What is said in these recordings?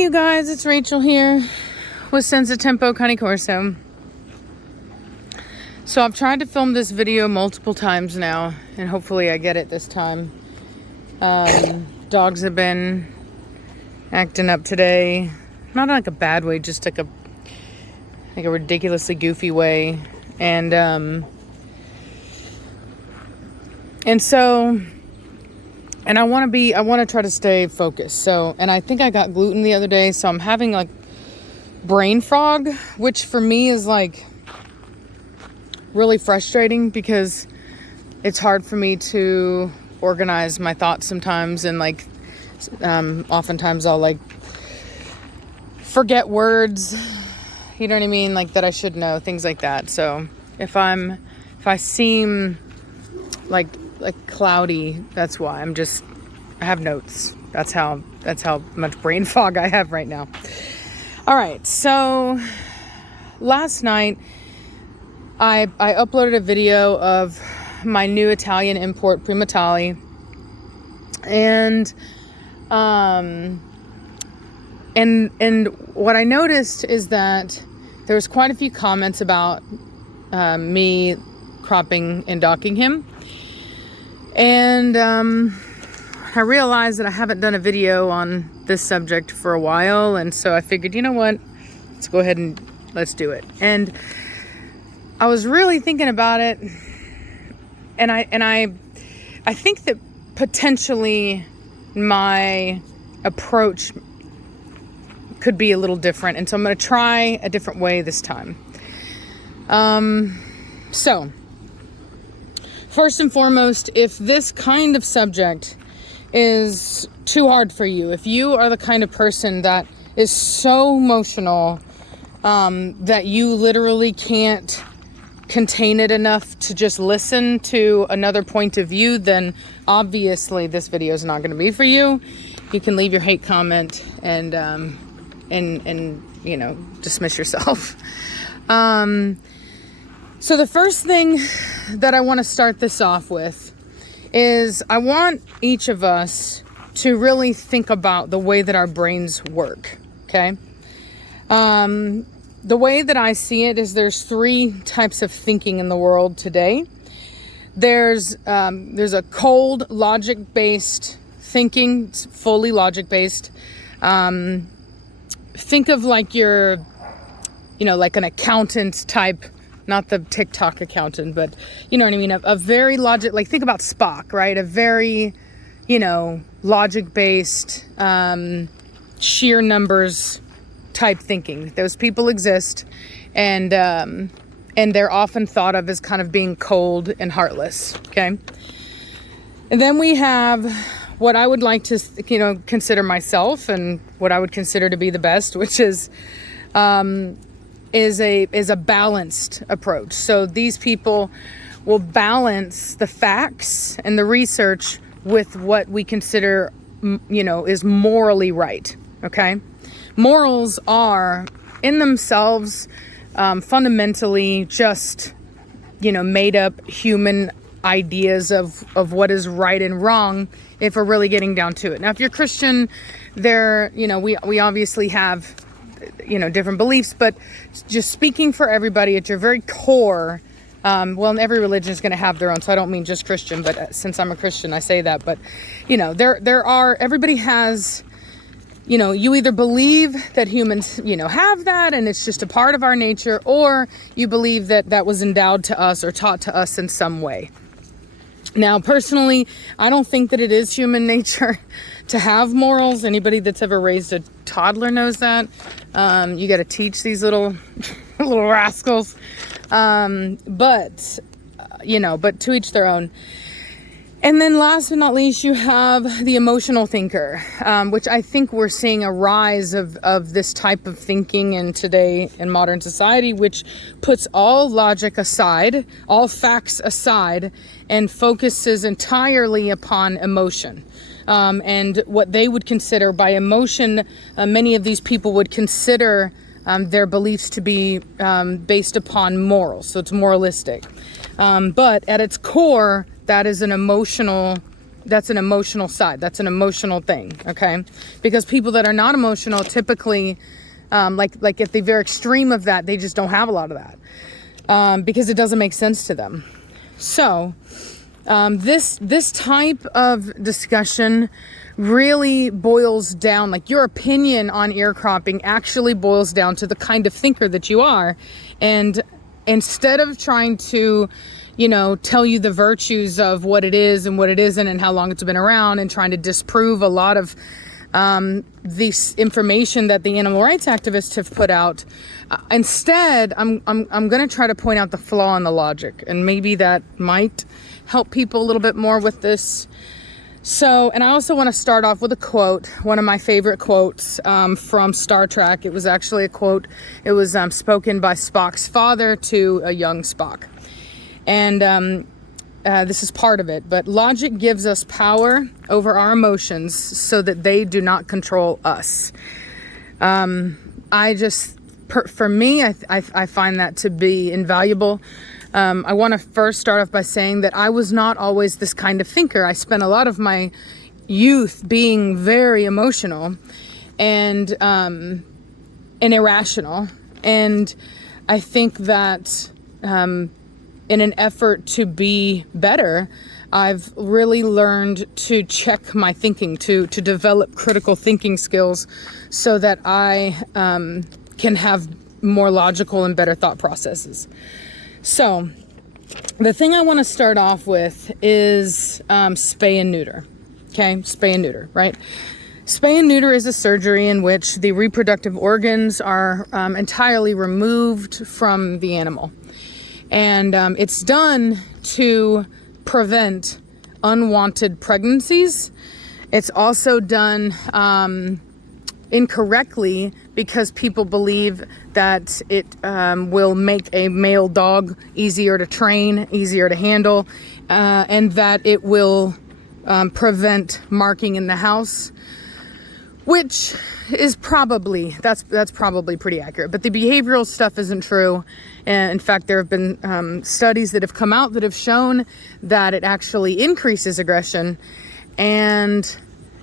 Hey you guys, it's Rachel here with Senza Tempo Cane Corso. So I've tried to film this video multiple times now, and hopefully I get it this time. Dogs have been acting up today. Not in like a bad way, just like a ridiculously goofy way. And I want to try to stay focused. So, and I think I got gluten the other day, so I'm having like brain fog, which for me is like really frustrating because it's hard for me to organize my thoughts sometimes, and like oftentimes I'll like forget words, you know what I mean, like that I should know, things like that. So if I seem like cloudy, that's why. I have notes. That's how much brain fog I have right now. All right, so last night I uploaded a video of my new Italian import Primatali, and what I noticed is that there was quite a few comments about me cropping and docking him. And I realized that I haven't done a video on this subject for a while, and so I figured, you know what, let's go ahead and let's do it. And I was really thinking about it, and I think that potentially my approach could be a little different, and so I'm going to try a different way this time. So first and foremost, if this kind of subject is too hard for you, if you are the kind of person that is so emotional that you literally can't contain it enough to just listen to another point of view, then obviously this video is not going to be for you. You can leave your hate comment and you know, dismiss yourself. So the first thing that I want to start this off with is I want each of us to really think about the way that our brains work, okay? The way that I see it is there's three types of thinking in the world today. There's a cold, logic-based thinking, it's fully logic-based. Think of like your, you know, like an accountant type, not the TikTok accountant, but you know what I mean? A very logic, like think about Spock, right? A very, you know, logic-based, sheer numbers type thinking. Those people exist, and they're often thought of as kind of being cold and heartless, okay? And then we have what I would like to, you know, consider myself and what I would consider to be the best, which is a balanced approach. So these people will balance the facts and the research with what we consider, you know, is morally right. Okay. Morals are in themselves, fundamentally just, you know, made up human ideas of what is right and wrong, if we're really getting down to it. Now, if you're Christian, you know, we obviously have, you know, different beliefs, but just speaking for everybody at your very core, well, every religion is going to have their own, so I don't mean just Christian, but since I'm a Christian, I say that. But, you know, everybody has, you know, you either believe that humans, you know, have that and it's just a part of our nature, or you believe that was endowed to us or taught to us in some way. Now, personally, I don't think that it is human nature to have morals. Anybody that's ever raised a toddler knows that. You got to teach these little rascals. But to each their own. And then last but not least, you have the emotional thinker, which I think we're seeing a rise of this type of thinking in today in modern society, which puts all logic aside, all facts aside, and focuses entirely upon emotion. And what they would consider by emotion, many of these people would consider their beliefs to be based upon morals. So it's moralistic. But at its core, that is an emotional that's an emotional side. That's an emotional thing, okay? Because people that are not emotional typically, like at the very extreme of that, they just don't have a lot of that, because it doesn't make sense to them. So this type of discussion really boils down, like your opinion on ear cropping actually boils down to the kind of thinker that you are. And instead of trying to, tell you the virtues of what it is and what it isn't and how long it's been around, and trying to disprove a lot of this information that the animal rights activists have put out, instead I'm going to try to point out the flaw in the logic, and maybe that might help people a little bit more with this. So, and I also want to start off with a quote, one of my favorite quotes from Star Trek. It was actually a quote. It was spoken by Spock's father to a young Spock. And this is part of it. But logic gives us power over our emotions so that they do not control us. For me, I find that to be invaluable. I want to first start off by saying that I was not always this kind of thinker. I spent a lot of my youth being very emotional and irrational. And I think that in an effort to be better, I've really learned to check my thinking, to develop critical thinking skills so that I can have more logical and better thought processes. So, the thing I want to start off with is spay and neuter. Okay, spay and neuter, right? Spay and neuter is a surgery in which the reproductive organs are entirely removed from the animal. And it's done to prevent unwanted pregnancies. It's also done incorrectly because people believe that it will make a male dog easier to train, easier to handle, and that it will prevent marking in the house, which is probably, that's probably pretty accurate. But the behavioral stuff isn't true. And in fact, there have been studies that have come out that have shown that it actually increases aggression. And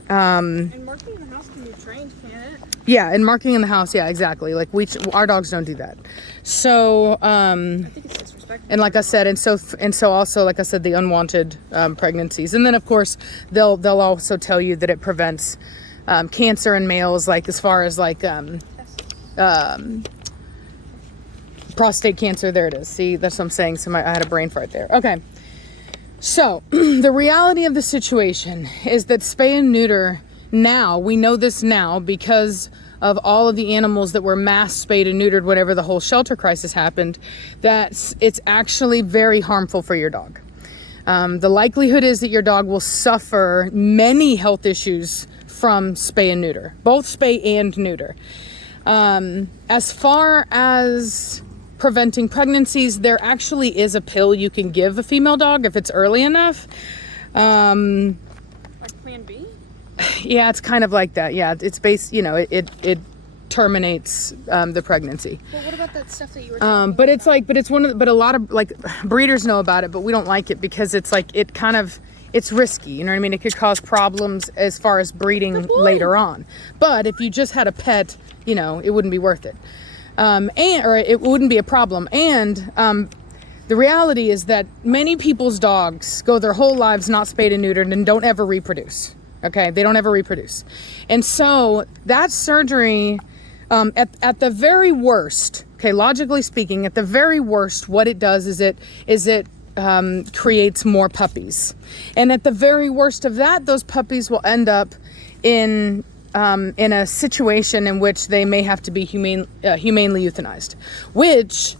marking in the house can be trained, can't it? Yeah, and marking in the house, yeah, exactly. Like our dogs don't do that. So, I think it's disrespectful. and like I said, and so also, like I said, the unwanted pregnancies, and then of course they'll also tell you that it prevents cancer in males, like as far as like prostate cancer. There it is. See, that's what I'm saying. So I had a brain fart there. Okay. So the reality of the situation is that spay and neuter now, we know this now because of all of the animals that were mass spayed and neutered whenever the whole shelter crisis happened, that it's actually very harmful for your dog. The likelihood is that your dog will suffer many health issues from spay and neuter, both spay and neuter. As far as preventing pregnancies, there actually is a pill you can give a female dog if it's early enough. Like Plan B? Yeah, it's kind of like that. Yeah, it's based, it terminates the pregnancy. Well, what about that stuff that you were talking but it's like, but a lot of like breeders know about it, but we don't like it because it's like, it's risky. You know what I mean? It could cause problems as far as breeding later on. But if you just had a pet, it wouldn't be worth it. Or it wouldn't be a problem. And the reality is that many people's dogs go their whole lives not spayed and neutered and don't ever reproduce. Okay, they don't ever reproduce. And so that surgery, at the very worst, okay, logically speaking, at the very worst, what it does is it creates more puppies. And at the very worst of that, those puppies will end up in a situation in which they may have to be humanely euthanized, which,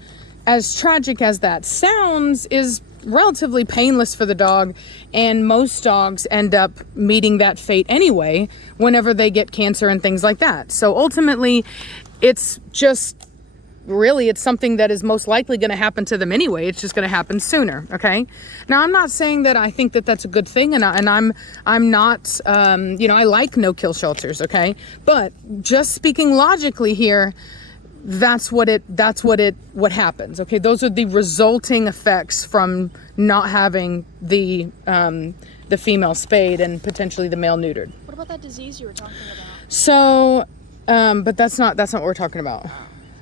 as tragic as that sounds, is relatively painless for the dog, and most dogs end up meeting that fate anyway whenever they get cancer and things like that. So ultimately, it's just really, it's something that is most likely going to happen to them anyway. It's just going to happen sooner. Okay. Now, I'm not saying that I think that that's a good thing, and I'm not, I like no-kill shelters. Okay, but just speaking logically here, what happens. Okay, those are the resulting effects from not having the female spayed and potentially the male neutered. What about that disease you were talking about? So, but that's not what we're talking about.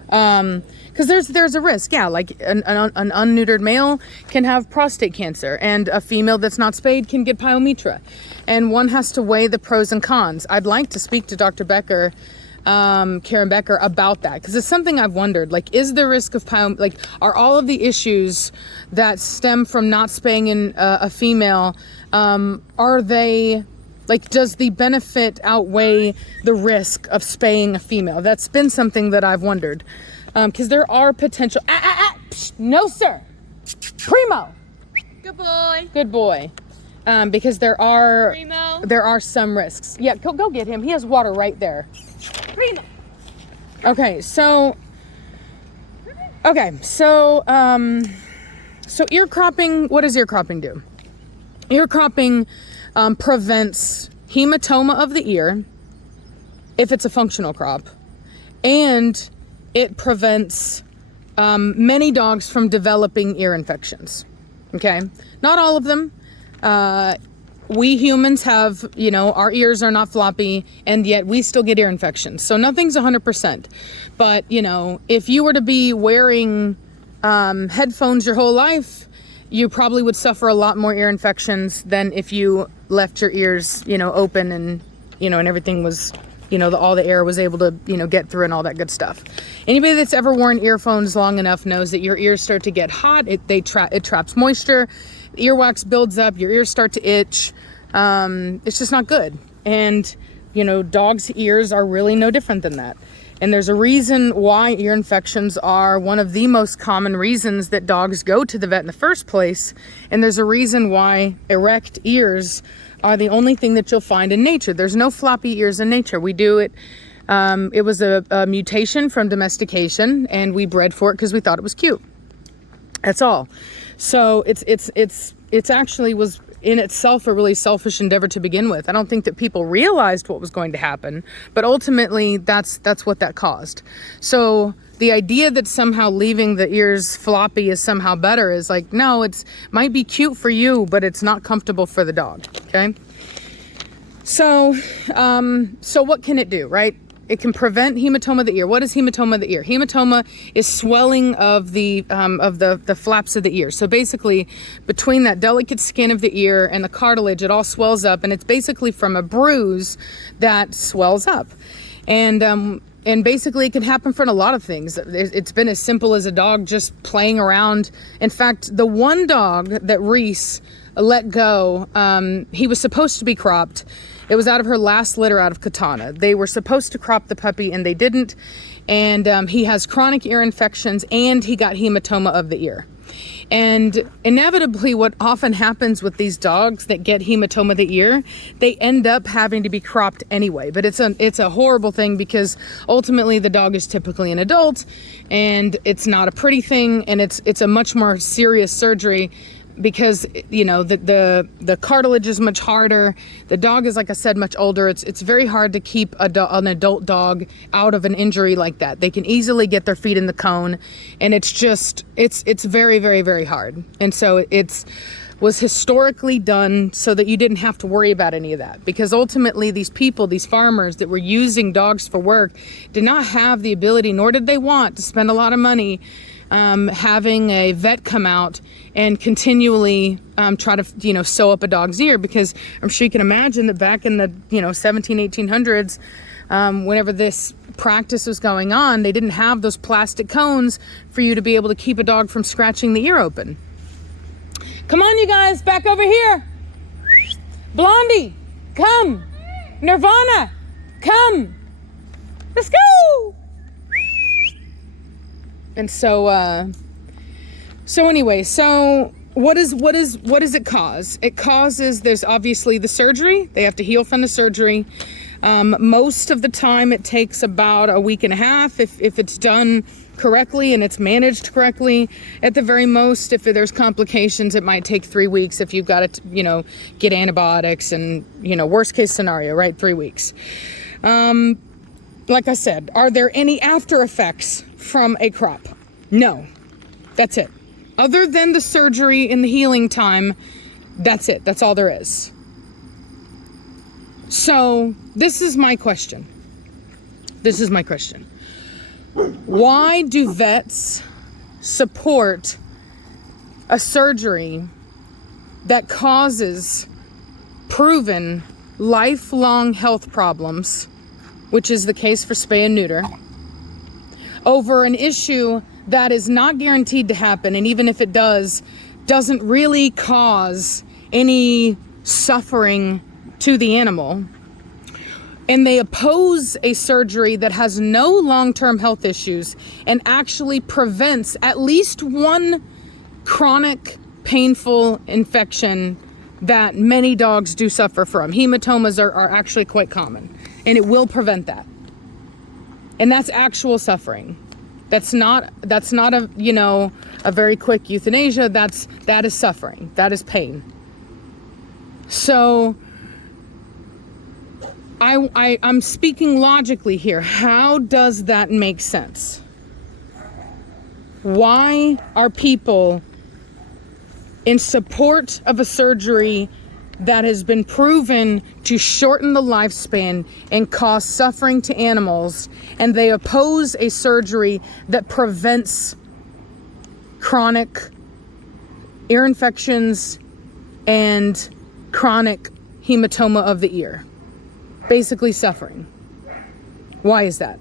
Because there's a risk, yeah. Like an unneutered male can have prostate cancer, and a female that's not spayed can get pyometra, and one has to weigh the pros and cons. I'd like to speak to Dr. Becker, Karen Becker, about that, because it's something I've wondered. Like, is the risk of are all of the issues that stem from not spaying in a female, are they? Like, does the benefit outweigh the risk of spaying a female? That's been something that I've wondered. Because there are potential... no, sir. Primo. Good boy. Good boy. Because there are... Primo. There are some risks. Yeah, go get him. He has water right there. Primo. Okay, so... So ear cropping... What does ear cropping do? Ear cropping... prevents hematoma of the ear if it's a functional crop, and it prevents many dogs from developing ear infections. Okay, not all of them. We humans have, our ears are not floppy, and yet we still get ear infections. So nothing's 100%. But if you were to be wearing headphones your whole life, you probably would suffer a lot more ear infections than if you left your ears, open and, and everything was, all the air was able to, get through and all that good stuff. Anybody that's ever worn earphones long enough knows that your ears start to get hot. It traps moisture. Earwax builds up. Your ears start to itch. It's just not good. And, dogs' ears are really no different than that. And there's a reason why ear infections are one of the most common reasons that dogs go to the vet in the first place. And there's a reason why erect ears are the only thing that you'll find in nature. There's no floppy ears in nature. We do it. It was a mutation from domestication, and we bred for it because we thought it was cute. That's all. So it's actually was in itself a really selfish endeavor to begin with. I don't think that people realized what was going to happen, but ultimately that's what that caused. So the idea that somehow leaving the ears floppy is somehow better is like, no, it's might be cute for you, but it's not comfortable for the dog. Okay. So what can it do, right? It can prevent hematoma of the ear. What is hematoma of the ear? Hematoma is swelling of the flaps of the ear. So basically, between that delicate skin of the ear and the cartilage, it all swells up, and it's basically from a bruise that swells up. And basically, it can happen from a lot of things. It's been as simple as a dog just playing around. In fact, the one dog that Reese let go, he was supposed to be cropped. It was out of her last litter out of Katana. They were supposed to crop the puppy and they didn't. And he has chronic ear infections and he got hematoma of the ear. And inevitably what often happens with these dogs that get hematoma of the ear, they end up having to be cropped anyway. But it's a horrible thing because ultimately the dog is typically an adult and it's not a pretty thing, and it's a much more serious surgery because the cartilage is much harder. The dog is, like I said, much older. It's very hard to keep an adult dog out of an injury like that. They can easily get their feet in the cone, and it's very, very, very hard. And so it was historically done so that you didn't have to worry about any of that, because ultimately these people, these farmers that were using dogs for work, did not have the ability, nor did they want to spend a lot of money having a vet come out and continually try to sew up a dog's ear, because I'm sure you can imagine that back in the 1800s, whenever this practice was going on, they didn't have those plastic cones for you to be able to keep a dog from scratching the ear open. Come on, you guys, back over here. Blondie, come. Nirvana, come. Let's go. And so anyway, what does it cause? It causes, there's obviously the surgery. They have to heal from the surgery. Most of the time it takes about a week and a half if it's done correctly and it's managed correctly. At the very most, if there's complications, it might take 3 weeks if you've got to, get antibiotics and, worst case scenario, right? 3 weeks. like I said, are there any after effects from a crop? No. That's it. Other than the surgery and the healing time, that's it. That's all there is. So this is my question. Why do vets support a surgery that causes proven lifelong health problems, which is the case for spay and neuter, over an issue that is not guaranteed to happen, and even if it does, doesn't really cause any suffering to the animal? And they oppose a surgery that has no long-term health issues and actually prevents at least one chronic, painful infection that many dogs do suffer from. Hematomas are actually quite common, and it will prevent that. And that's actual suffering. That's not a, you know, a very quick euthanasia. That is suffering. That is pain. So I'm speaking logically here. How does that make sense? Why are people in support of a surgery that has been proven to shorten the lifespan and cause suffering to animals, and they oppose a surgery that prevents chronic ear infections and chronic hematoma of the ear? Basically suffering. Why is that?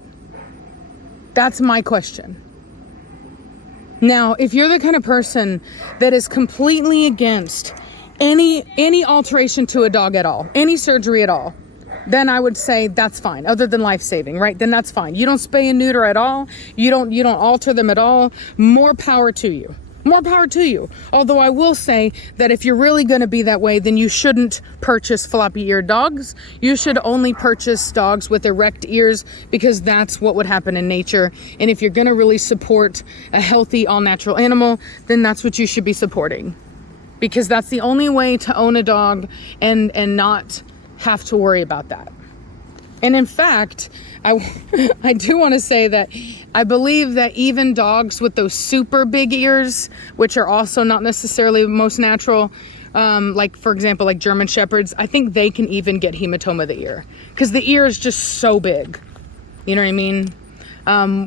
That's my question. Now, if you're the kind of person that is completely against any alteration to a dog at all, any surgery at all, then I would say that's fine, other than life-saving, right? Then that's fine. You don't spay and neuter at all. You don't alter them at all. More power to you. More power to you. Although I will say that if you're really going to be that way, then you shouldn't purchase floppy-eared dogs. You should only purchase dogs with erect ears, because that's what would happen in nature. And if you're going to really support a healthy, all-natural animal, then that's what you should be supporting. Because that's the only way to own a dog and not have to worry about that. And in fact, I do want to say that I believe that even dogs with those super big ears, which are also not necessarily most natural, like for example, like German Shepherds, I think they can even get hematoma of the ear, because the ear is just so big. You know what I mean?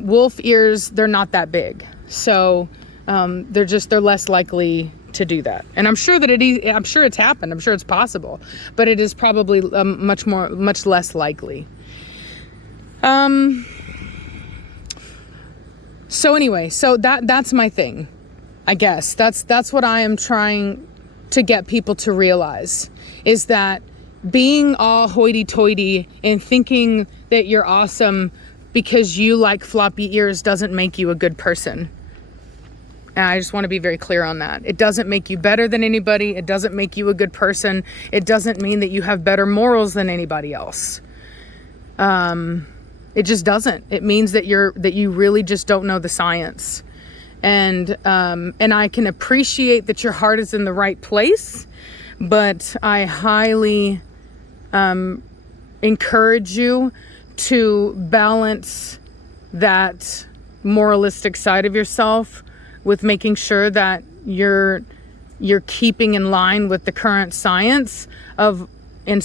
Wolf ears, they're not that big. So they're less likely to do that. And I'm sure that I'm sure it's happened. I'm sure it's possible, but it is probably much less likely. So anyway, so that's my thing. I guess that's what I am trying to get people to realize, is that being all hoity-toity and thinking that you're awesome because you like floppy ears doesn't make you a good person. And I just want to be very clear on that. It doesn't make you better than anybody. It doesn't make you a good person. It doesn't mean that you have better morals than anybody else. It just doesn't. It means that you really just don't know the science. And I can appreciate that your heart is in the right place, but I highly encourage you to balance that moralistic side of yourself with making sure that you're keeping in line with the current science in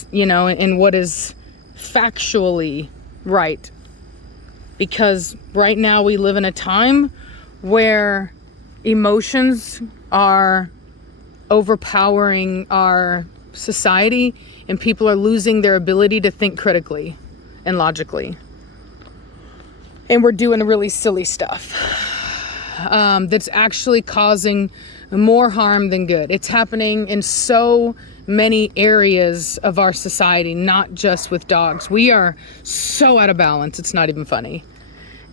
what is factually right. Because right now we live in a time where emotions are overpowering our society, and people are losing their ability to think critically and logically. And we're doing really silly stuff that's actually causing more harm than good. It's happening in so many areas of our society, not just with dogs. We are so out of balance, it's not even funny.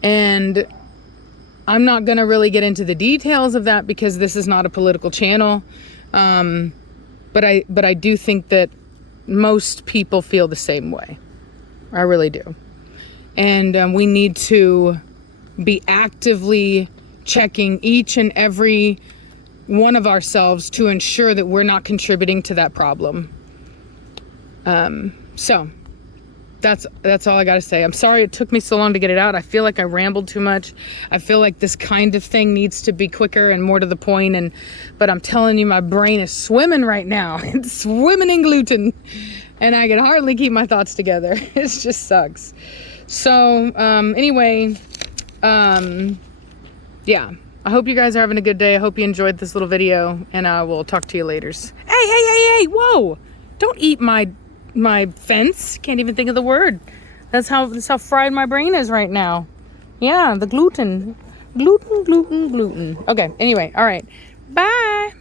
And I'm not going to really get into the details of that because this is not a political channel. But I do think that most people feel the same way. I really do. And we need to be actively checking each and every one of ourselves to ensure that we're not contributing to that problem. So that's all I gotta say. I'm sorry it took me so long to get it out. I feel like I rambled too much. I feel like this kind of thing needs to be quicker and more to the point. But I'm telling you, my brain is swimming right now. It's swimming in gluten, and I can hardly keep my thoughts together. It just sucks. So anyway, yeah. I hope you guys are having a good day. I hope you enjoyed this little video, and I will talk to you later. Hey, whoa! Don't eat my fence. Can't even think of the word. That's how fried my brain is right now. Yeah, the gluten. Okay, anyway, all right. Bye.